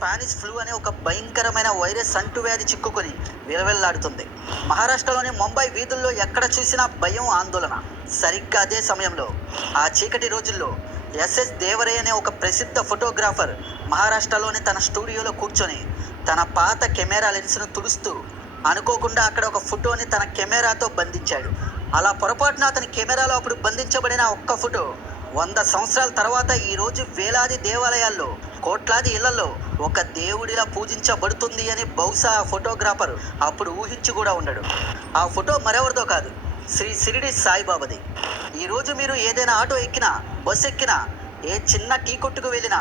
Spanish flu అనే ఒక భయంకరమైన వైరస్ అంటువ్యాధి చిక్కుకొని విలవిల్లాడుతుంది. మహారాష్ట్రలోని ముంబై వీధుల్లో ఎక్కడ చూసినా భయం, ఆందోళన. సరిగ్గా అదే సమయంలో ఆ చీకటి రోజుల్లో ఎస్ఎస్ దేవరే అనే ఒక ప్రసిద్ధ ఫోటోగ్రాఫర్ మహారాష్ట్రలోని తన స్టూడియోలో కూర్చొని తన పాత కెమెరా లెన్స్ను తుడుస్తూ అనుకోకుండా అక్కడ ఒక ఫోటోని తన కెమెరాతో బంధించాడు. అలా పొరపాటున అతని కెమెరాలో అప్పుడు బంధించబడిన ఒక్క ఫోటో 100 సంవత్సరాల తర్వాత ఈరోజు వేలాది దేవాలయాల్లో, కోట్లాది ఇళ్లలో ఒక దేవుడిలా పూజించబడుతుంది అని బహుశా ఆ ఫోటోగ్రాఫర్ అప్పుడు ఊహించి కూడా ఉండడు. ఆ ఫోటో మరెవరిదో కాదు, శ్రీ షిరిడి సాయిబాబాది. ఈరోజు మీరు ఏదైనా ఆటో ఎక్కినా, బస్సు ఎక్కినా, ఏ చిన్న టీ కొట్టుకు వెళ్ళినా,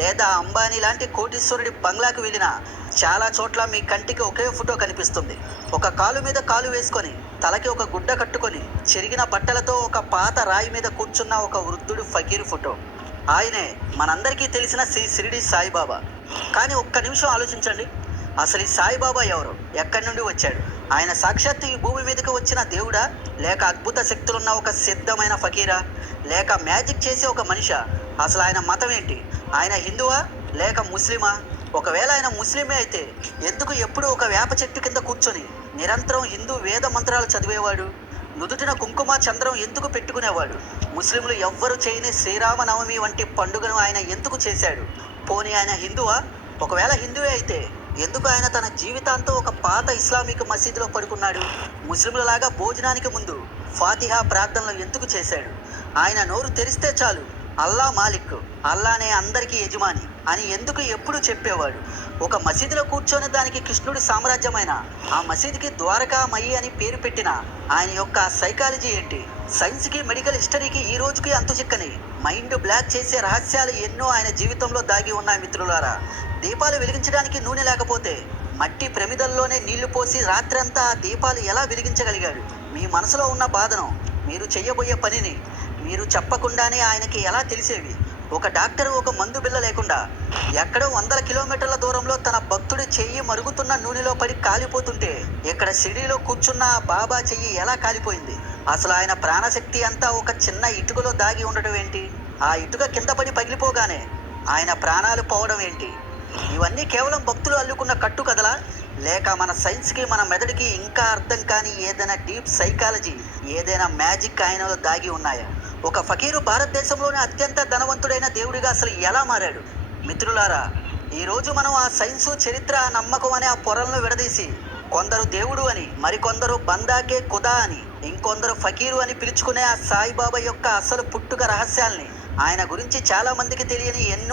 లేదా అంబానీ లాంటి కోటీశ్వరుడి బంగ్లాకు వెళ్ళినా చాలా చోట్ల మీ కంటికి ఒకే ఫోటో కనిపిస్తుంది. ఒక కాలు మీద కాలు వేసుకొని, తలకి ఒక గుడ్డ కట్టుకొని, చెరిగిన బట్టలతో ఒక పాత రాయి మీద కూర్చున్న ఒక వృద్ధుడు ఫకీర్ ఫోటో. ఆయనే మనందరికీ తెలిసిన శ్రీ షిరిడి సాయిబాబా. కానీ ఒక్క నిమిషం ఆలోచించండి, అసలు ఈ సాయిబాబా ఎవరు, ఎక్కడి నుండి వచ్చాడు? ఆయన సాక్షాత్తు ఈ భూమి మీదకి వచ్చిన దేవుడా, లేక అద్భుత శక్తులున్న ఒక సిద్ధమైన ఫకీరా, లేక మ్యాజిక్ చేసే ఒక మనిషా? అసలు ఆయన మతం ఏంటి? ఆయన హిందువా లేక ముస్లిమా? ఒకవేళ ఆయన ముస్లిమే అయితే ఎందుకు ఎప్పుడూ ఒక వేప చెట్టు కింద కూర్చొని నిరంతరం హిందూ వేద మంత్రాలు చదివేవాడు? నుదుటిన కుంకుమ చంద్రం ఎందుకు పెట్టుకునేవాడు? ముస్లింలు ఎవ్వరు చేయని శ్రీరామనవమి వంటి పండుగను ఆయన ఎందుకు చేశాడు? పోనీ ఆయన హిందువా? ఒకవేళ హిందువే అయితే ఎందుకు ఆయన తన జీవితాంతో ఒక పాత ఇస్లామిక్ మసీదులో పడుకున్నాడు? ముస్లింలలాగా భోజనానికి ముందు ఫాతిహా ప్రార్థనలు ఎందుకు చేశాడు? ఆయన నోరు తెరిస్తే చాలు అల్లా మాలిక్, అల్లానే అందరికీ యజమాని అని ఎందుకు ఎప్పుడు చెప్పేవాడు? ఒక మసీదులో కూర్చొని దానికి కృష్ణుడి సామ్రాజ్యమైన ఆ మసీదుకి ద్వారకామయి అని పేరు పెట్టిన ఆయన యొక్క సైకాలజీ ఏంటి? సైన్స్కి, మెడికల్ హిస్టరీకి ఈ రోజుకి అంతు చిక్కని మైండ్ బ్లాక్ చేసే రహస్యాలు ఎన్నో ఆయన జీవితంలో దాగి ఉన్నాయి. మిత్రులారా, దీపాలు వెలిగించడానికి నూనె లేకపోతే మట్టి ప్రమిదల్లోనే నీళ్లు పోసి రాత్రంతా ఆ దీపాలు ఎలా వెలిగించగలిగాడు? మీ మనసులో ఉన్న బాధను, మీరు చెయ్యబోయే పనిని మీరు చెప్పకుండానే ఆయనకి ఎలా తెలిసేవి? ఒక డాక్టర్ ఒక మందు బిల్ల లేకుండా ఎక్కడో 100 కిలోమీటర్ల దూరంలో తన భక్తుడి చెయ్యి మరుగుతున్న నూనెలో పడి కాలిపోతుంటే ఇక్కడ షిరిడీలో కూర్చున్న ఆ బాబా చెయ్యి ఎలా కాలిపోయింది? అసలు ఆయన ప్రాణశక్తి అంతా ఒక చిన్న ఇటుకలో దాగి ఉండటం ఏంటి? ఆ ఇటుక కింద పడి పగిలిపోగానే ఆయన ప్రాణాలు పోవడం ఏంటి? ఇవన్నీ కేవలం భక్తులు అల్లుకున్న కట్టు కథలా, లేక మన సైన్స్కి, మన మెదడుకి ఇంకా అర్థం కాని ఏదైనా డీప్ సైకాలజీ, ఏదైనా మ్యాజిక్ ఆయనలో దాగి ఉన్నాయా? ఒక ఫకీరు భారతదేశంలోనే అత్యంత ధనవంతుడైన దేవుడిగా అసలు ఎలా మారాడు? మిత్రులారా, ఈరోజు మనం ఆ సైన్సు, చరిత్ర, నమ్మకం అనే ఆ పొరలను విడదీసి కొందరు దేవుడు అని, మరికొందరు బందాకే ఖుదా అని, ఇంకొందరు ఫకీరు అని పిలుచుకునే ఆ సాయిబాబా యొక్క అసలు పుట్టుక రహస్యాల్ని, ఆయన గురించి చాలా మందికి తెలియని ఎన్నో